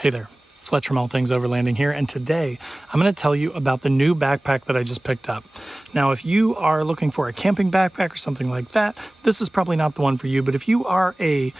Hey there, Fletcher from All Things Overlanding here, and today I'm going to tell you about the new backpack that I just picked up. Now, if you are looking for a camping backpack or something like that, this is probably not the one for you, but if you are a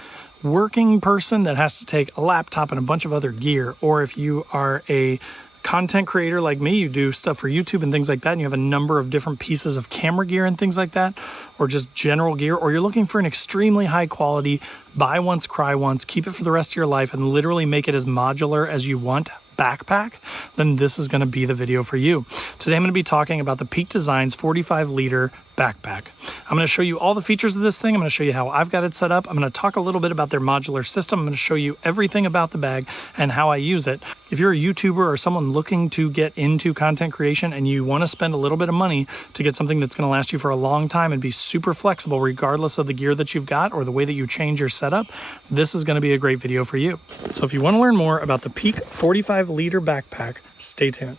working person that has to take a laptop and a bunch of other gear, or if you are a content creator like me, you do stuff for YouTube and things like that, and you have a number of different pieces of camera gear and things like that, or just general gear, or you're looking for an extremely high quality, buy once, cry once, keep it for the rest of your life, and literally make it as modular as you want backpack, then this is going to be the video for you. Today I'm going to be talking about the Peak Designs 45-liter backpack. I'm going to show you all the features of this thing. I'm going to show you how I've got it set up. I'm going to talk a little bit about their modular system. I'm going to show you everything about the bag and how I use it. If you're a YouTuber or someone looking to get into content creation and you want to spend a little bit of money to get something that's going to last you for a long time and be super flexible regardless of the gear that you've got or the way that you change your setup, this is going to be a great video for you. So if you want to learn more about the Peak 45-liter backpack, stay tuned.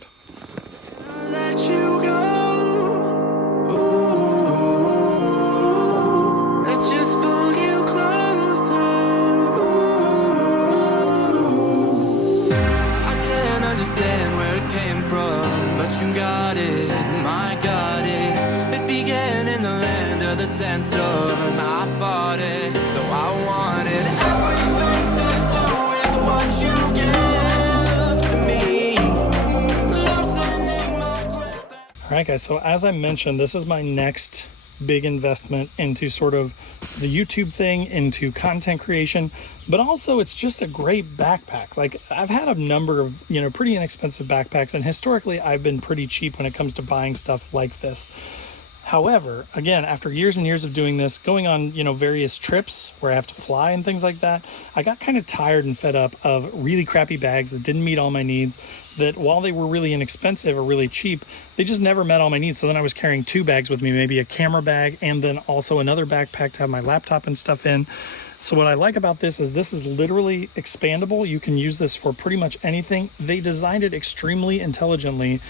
Understand where it came from, but you got it, my got it. It began in the land of the sandstorm. I fought it, though I wanted everything to do with what you give to me. Loosening my grip. All right, guys, so as I mentioned, this is my next big investment into sort of the YouTube thing, into content creation, but also it's just a great backpack. Like, I've had a number of, pretty inexpensive backpacks, and historically I've been pretty cheap when it comes to buying stuff like this. However, again, after years and years of doing this, going on, various trips where I have to fly and things like that, I got kind of tired and fed up of really crappy bags that didn't meet all my needs, that while they were really inexpensive or really cheap, they just never met all my needs. So then I was carrying two bags with me, maybe a camera bag and then also another backpack to have my laptop and stuff in. So what I like about this is literally expandable. You can use this for pretty much anything. They designed it extremely intelligently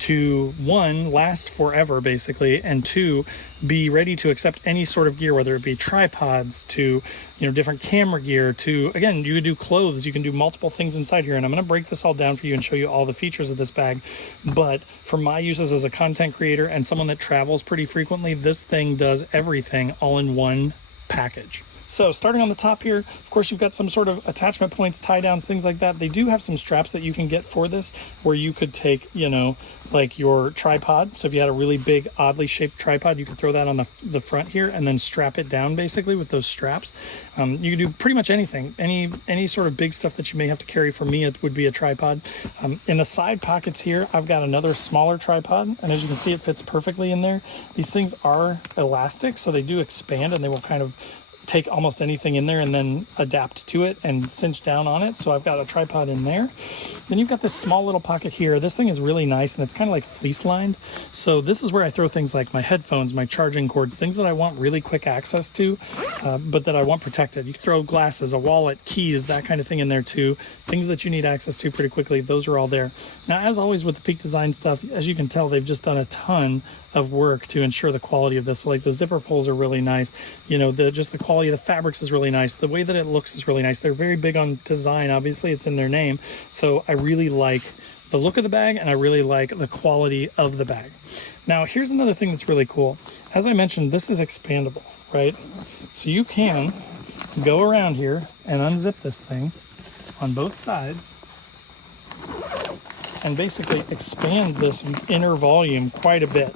to, one, last forever basically, and two, be ready to accept any sort of gear, whether it be tripods to, different camera gear to, again, you can do clothes, you can do multiple things inside here. And I'm going to break this all down for you and show you all the features of this bag. But for my uses as a content creator and someone that travels pretty frequently, this thing does everything all in one package. So starting on the top here, of course, you've got some sort of attachment points, tie downs, things like that. They do have some straps that you can get for this where you could take, like your tripod. So if you had a really big, oddly shaped tripod, you could throw that on the front here and then strap it down basically with those straps. You can do pretty much anything, any sort of big stuff that you may have to carry. For me, it would be a tripod. In the side pockets here, I've got another smaller tripod. And as you can see, it fits perfectly in there. These things are elastic, so they do expand and they will kind of take almost anything in there and then adapt to it and cinch down on it. So I've got a tripod in there. Then you've got this small little pocket here. This thing is really nice and it's kind of like fleece lined. So this is where I throw things like my headphones, my charging cords, things that I want really quick access to, but that I want protected. You can throw glasses, a wallet, keys, that kind of thing in there too. Things that you need access to pretty quickly, those are all there. Now, as always with the Peak Design stuff, as you can tell, they've just done a ton of work to ensure the quality of this. So like the zipper pulls are really nice. Just the quality of the fabrics is really nice. The way that it looks is really nice. They're very big on design. Obviously, it's in their name. So I really like the look of the bag and I really like the quality of the bag. Now, here's another thing that's really cool. As I mentioned, this is expandable, right? So you can go around here and unzip this thing on both sides and basically expand this inner volume quite a bit.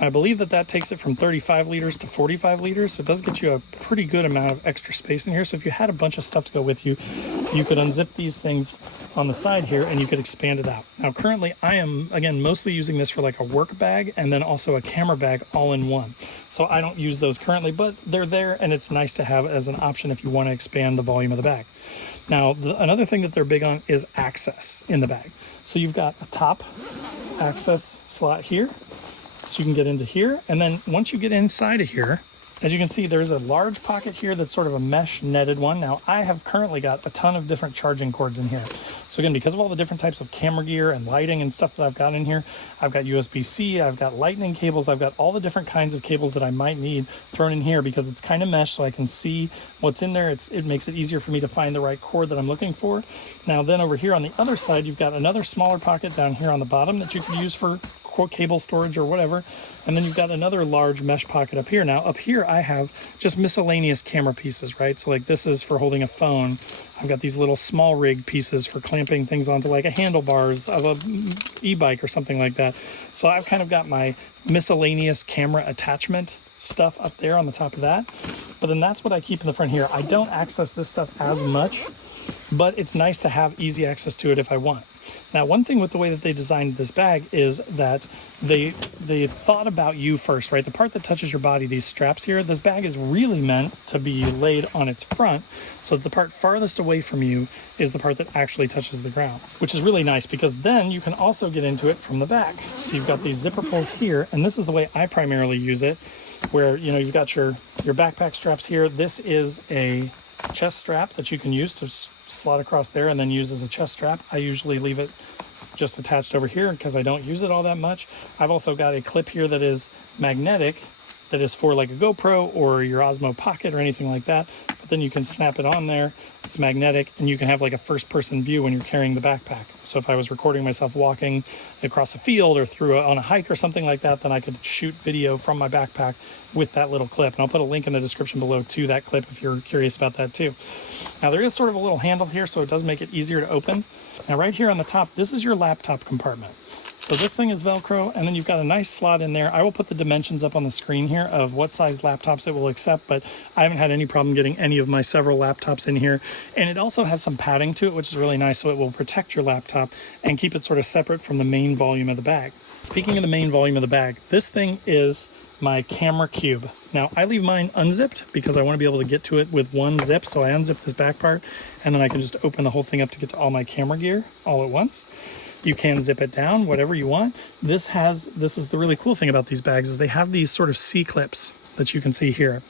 I believe that takes it from 35 liters to 45 liters, so it does get you a pretty good amount of extra space in here. So if you had a bunch of stuff to go with you, you could unzip these things on the side here and you could expand it out. Now currently I am, again, mostly using this for like a work bag and then also a camera bag all in one. So I don't use those currently, but they're there and it's nice to have as an option if you want to expand the volume of the bag. Now, another thing that they're big on is access in the bag. So you've got a top access slot here, so you can get into here. And then once you get inside of here, as you can see, there's a large pocket here that's sort of a mesh netted one. Now, I have currently got a ton of different charging cords in here. So again, because of all the different types of camera gear and lighting and stuff that I've got in here, I've got USB-C, I've got lightning cables, I've got all the different kinds of cables that I might need thrown in here because it's kind of mesh so I can see what's in there. It makes it easier for me to find the right cord that I'm looking for. Now then over here on the other side, you've got another smaller pocket down here on the bottom that you could use for cable storage or whatever, and then you've got another large mesh pocket up here. Now up here I have just miscellaneous camera pieces, right? So like this is for holding a phone. I've got these little small rig pieces for clamping things onto like a handlebars of a e-bike or something like that. So I've kind of got my miscellaneous camera attachment stuff up there on the top of that, but then that's what I keep in the front here. I don't access this stuff as much, but it's nice to have easy access to it if I want. Now, one thing with the way that they designed this bag is that they thought about you first, right? The part that touches your body, these straps here, this bag is really meant to be laid on its front, so that the part farthest away from you is the part that actually touches the ground, which is really nice because then you can also get into it from the back. So you've got these zipper pulls here, and this is the way I primarily use it, where, you know, you've got your backpack straps here. This is a chest strap that you can use to slot across there and then use as a chest strap. I usually leave it just attached over here because I don't use it all that much. I've also got a clip here that is magnetic, that is for like a GoPro or your Osmo Pocket or anything like that, but then you can snap it on there. It's magnetic, and you can have like a first-person view when you're carrying the backpack. So if I was recording myself walking across a field or on a hike or something like that, then I could shoot video from my backpack with that little clip. And I'll put a link in the description below to that clip if you're curious about that too. Now there is sort of a little handle here, so it does make it easier to open. Now right here on the top, this is your laptop compartment. So this thing is Velcro, and then you've got a nice slot in there. I will put the dimensions up on the screen here of what size laptops it will accept, but I haven't had any problem getting any of my several laptops in here. And it also has some padding to it, which is really nice, so it will protect your laptop and keep it sort of separate from the main volume of the bag. Speaking of the main volume of the bag, this thing is my camera cube. Now I leave mine unzipped because I want to be able to get to it with one zip, so I unzip this back part, and then I can just open the whole thing up to get to all my camera gear all at once. You can zip it down, whatever you want. This is the really cool thing about these bags is they have these sort of C-clips that you can see here.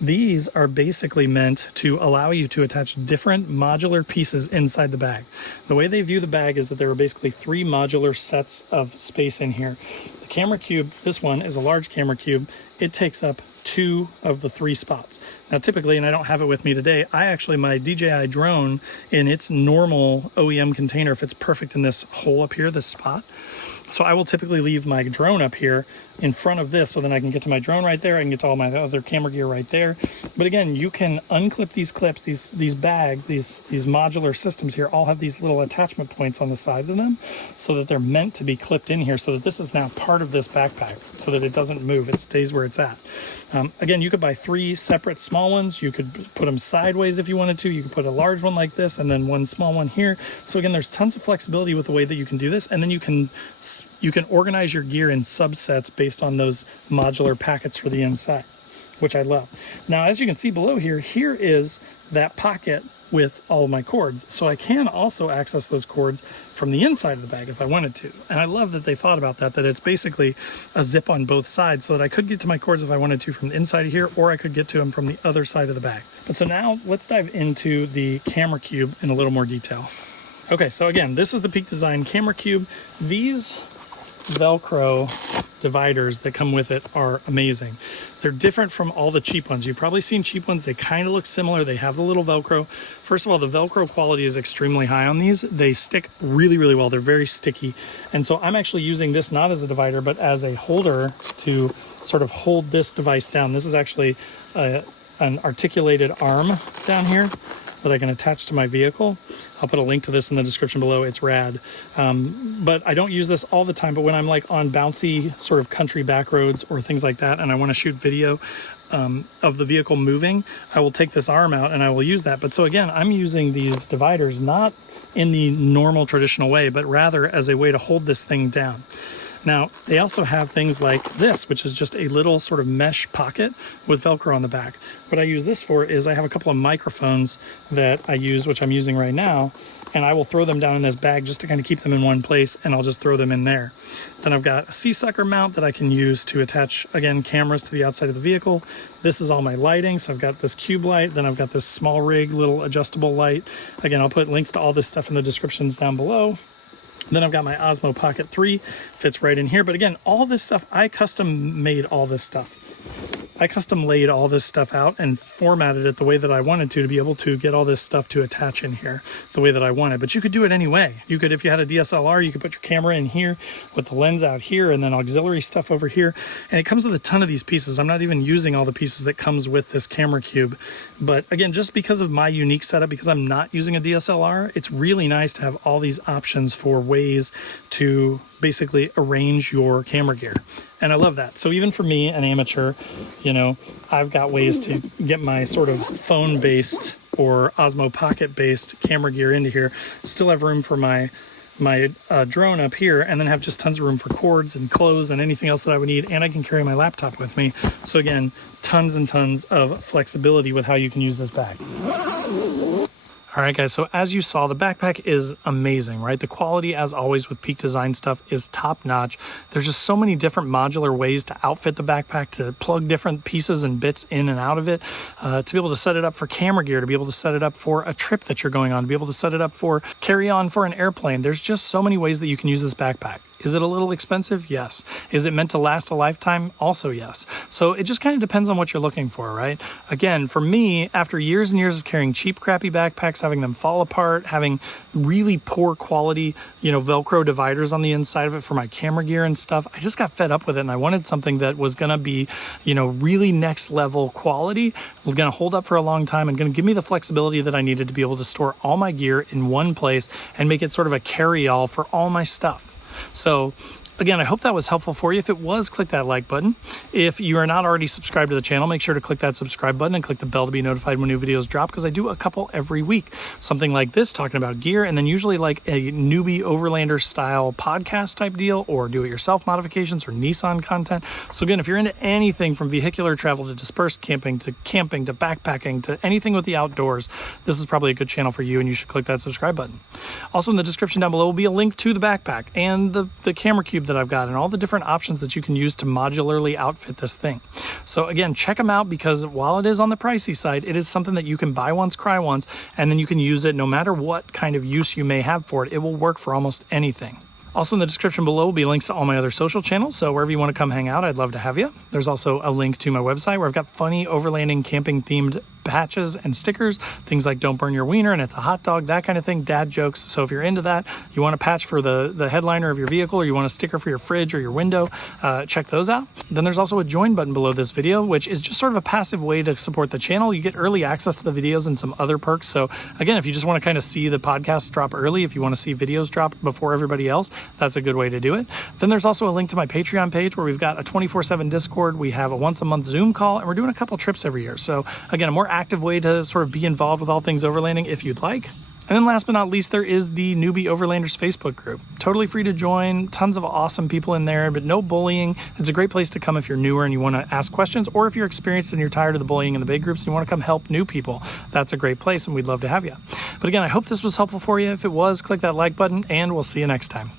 These are basically meant to allow you to attach different modular pieces inside the bag. The way they view the bag is that there are basically 3 modular sets of space in here. The camera cube, this one is a large camera cube. It takes up 2 of the 3 spots. Now typically, and I don't have it with me today, my DJI drone in its normal OEM container fits perfect in this hole up here, this spot. So I will typically leave my drone up here in front of this so then I can get to my drone right there. I can get to all my other camera gear right there. But again, you can unclip these clips, these bags, these modular systems here all have these little attachment points on the sides of them so that they're meant to be clipped in here so that this is now part of this backpack so that it doesn't move. It stays where it's at. Again, you could buy 3 separate small ones. You could put them sideways if you wanted to. You could put a large one like this and then one small one here. So again, there's tons of flexibility with the way that you can do this. And then you can organize your gear in subsets based on those modular packets for the inside, which I love. Now, as you can see below here is that pocket with all of my cords. So I can also access those cords from the inside of the bag if I wanted to. And I love that they thought about that it's basically a zip on both sides so that I could get to my cords if I wanted to from the inside of here, or I could get to them from the other side of the bag. But so now let's dive into the camera cube in a little more detail. Okay, so again, this is the Peak Design camera cube. These Velcro dividers that come with it are amazing. They're different from all the cheap ones. You've probably seen cheap ones. They kind of look similar. They have the little Velcro. First of all, the Velcro quality is extremely high on these. They stick really, really well. They're very sticky. And so I'm actually using this not as a divider, but as a holder to sort of hold this device down. This is actually an articulated arm down here that I can attach to my vehicle. I'll put a link to this in the description below. It's rad. But I don't use this all the time, but when I'm like on bouncy sort of country back roads or things like that, and I want to shoot video of the vehicle moving, I will take this arm out and I will use that. But so again, I'm using these dividers not in the normal traditional way, but rather as a way to hold this thing down. Now, they also have things like this, which is just a little sort of mesh pocket with Velcro on the back. What I use this for is I have a couple of microphones that I use, which I'm using right now, and I will throw them down in this bag just to kind of keep them in one place, and I'll just throw them in there. Then I've got a sea sucker mount that I can use to attach, again, cameras to the outside of the vehicle. This is all my lighting. So I've got this cube light, then I've got this small rig, little adjustable light. Again, I'll put links to all this stuff in the descriptions down below. Then I've got my Osmo Pocket 3, fits right in here. But again, all this stuff, I custom made all this stuff. I custom laid all this stuff out and formatted it the way that I wanted to be able to get all this stuff to attach in here the way that I wanted. But you could do it any way. You could, if you had a DSLR, you could put your camera in here with the lens out here and then auxiliary stuff over here. And it comes with a ton of these pieces. I'm not even using all the pieces that comes with this camera cube. But again, just because of my unique setup, because I'm not using a DSLR, it's really nice to have all these options for ways to basically arrange your camera gear. And I love that. So even for me, an amateur, you know, I've got ways to get my sort of phone-based or Osmo Pocket-based camera gear into here. Still have room for my drone up here, and then have just tons of room for cords and clothes and anything else that I would need. And I can carry my laptop with me. So again, tons and tons of flexibility with how you can use this bag. All right, guys, so as you saw, the backpack is amazing, right? The quality, as always with Peak Design stuff, is top notch. There's just so many different modular ways to outfit the backpack, to plug different pieces and bits in and out of it, to be able to set it up for camera gear, to be able to set it up for a trip that you're going on, to be able to set it up for carry on for an airplane. There's just so many ways that you can use this backpack. Is it a little expensive? Yes. Is it meant to last a lifetime? Also yes. So it just kind of depends on what you're looking for, right? Again, for me, after years and years of carrying cheap, crappy backpacks, having them fall apart, having really poor quality, you know, Velcro dividers on the inside of it for my camera gear and stuff, I just got fed up with it, and I wanted something that was going to be, you know, really next level quality, going to hold up for a long time, and going to give me the flexibility that I needed to be able to store all my gear in one place and make it sort of a carry-all for all my stuff. So again, I hope that was helpful for you. If it was, click that like button. If you are not already subscribed to the channel, make sure to click that subscribe button and click the bell to be notified when new videos drop, because I do a couple every week. Something like this, talking about gear, and then usually like a newbie Overlander style podcast type deal, or do-it-yourself modifications or Nissan content. So again, if you're into anything from vehicular travel to dispersed camping to backpacking to anything with the outdoors, this is probably a good channel for you, and you should click that subscribe button. Also in the description down below will be a link to the backpack and the camera cube that I've got, and all the different options that you can use to modularly outfit this thing. So again, check them out, because while it is on the pricey side, it is something that you can buy once, cry once, and then you can use it no matter what kind of use you may have for it. It will work for almost anything. Also in the description below will be links to all my other social channels, so wherever you want to come hang out, I'd love to have you. There's also a link to my website where I've got funny overlanding camping themed patches and stickers, things like don't burn your wiener and it's a hot dog, that kind of thing, dad jokes. So if you're into that, you want a patch for the headliner of your vehicle, or you want a sticker for your fridge or your window, check those out. Then there's also a join button below this video, which is just sort of a passive way to support the channel. You get early access to the videos and some other perks. So again, if you just want to kind of see the podcasts drop early, if you want to see videos drop before everybody else, that's a good way to do it. Then there's also a link to my Patreon page where we've got a 24/7 Discord. We have a once a month Zoom call, and we're doing a couple trips every year. So again, a more active way to sort of be involved with all things overlanding if you'd like. And then last but not least, there is the Newbie Overlanders Facebook group. Totally free to join, tons of awesome people in there, but no bullying. It's a great place to come if you're newer and you want to ask questions, or if you're experienced and you're tired of the bullying in the big groups and you want to come help new people. That's a great place, and we'd love to have you. But again, I hope this was helpful for you. If it was, click that like button, and we'll see you next time.